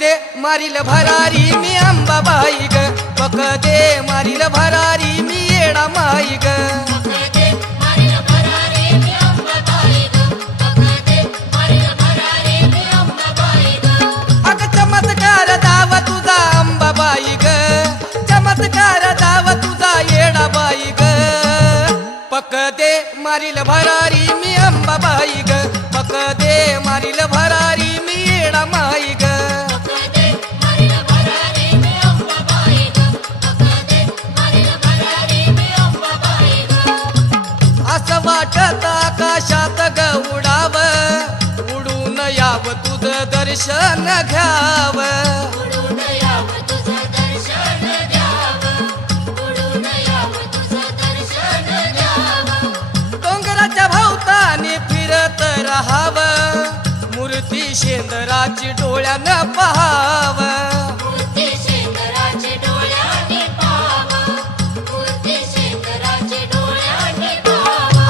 दे मारील भरारी मी अंबाबाई ग पक दे मारील भरारी मी येडा माई ग अग चमत्कार दाव तुझा अंबाबाई ग चमत्कार दाव तुझा येडा बाई ग पक दे मारील भरारी मी अंबाबाई ग पक दे मारील भरारी मी येडा माई ग असं वाटत आकाशात ग उडाव उडून याव तुझं दर्शन घ्याव डोंगराच्या भोवतानी फिरत राहाव मूर्ती शेंदराची डोळ्यानं पहाव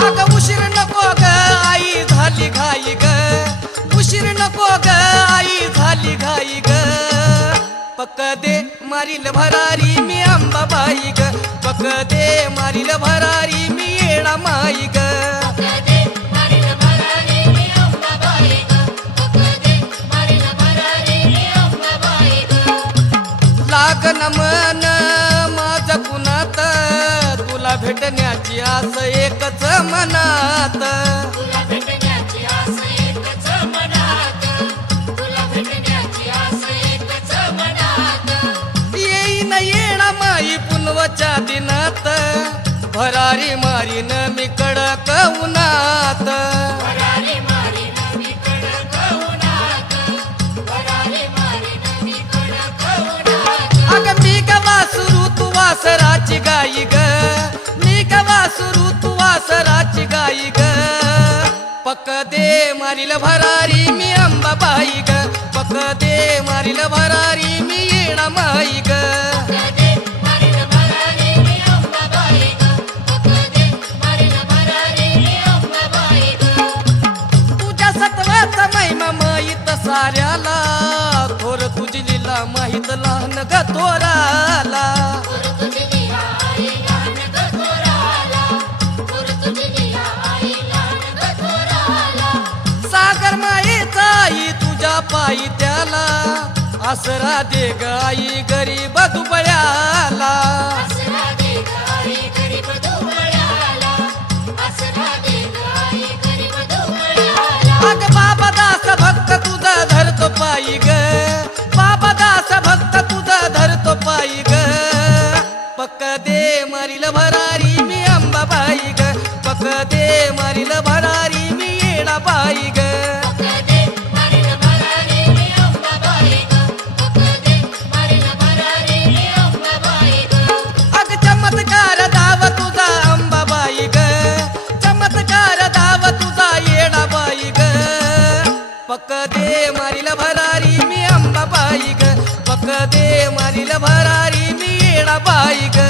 अग उशीर नको ग आई झाली घाई ग उशीर नको ग आई झाली घाई ग पक दे मारील भरारी मी अंबाबाई ग पक दे मारील भरारी मी येडा माई ग लागन मन माझ कुणात तुला भेटण्याची आस एकच मनात येईन येणा माई पुनवच्या दिनात भरारी मारीन मी कडक उन्हात अग मी गवा सुरू तू वासराची गाई ग मी गवा सुरू तू वासराची गाई ग पक दे मारील भरारी मी अंबाबाई ग पक दे मारील भरारी मी येणा माई ग तुझ्या सत्वाचा महिमा माहीत साऱ्याला थोर तुझी लीला माहीत लहान ग थोराला सागर मायेचा आई तुझ्या पायी त्याला आसरा दे ग आई गरीब दुबळ्याला अग बाबा दास भक्त तुझा धरतो पायी ग बाबा दास भक्त तुझा धरतो पायी ग पक दे मारील भरारी मी अंबाबाई ग पक दे मारील भरारी मी येडा बाई ग अग चमत्कार दाव तुझा अंबाबाई ग चमत्कार दाव तुझा येडा बाई ग पक दे मारील भरारी मी अंबाबाई ग पक दे मारील भरारी मी येडा बाई ग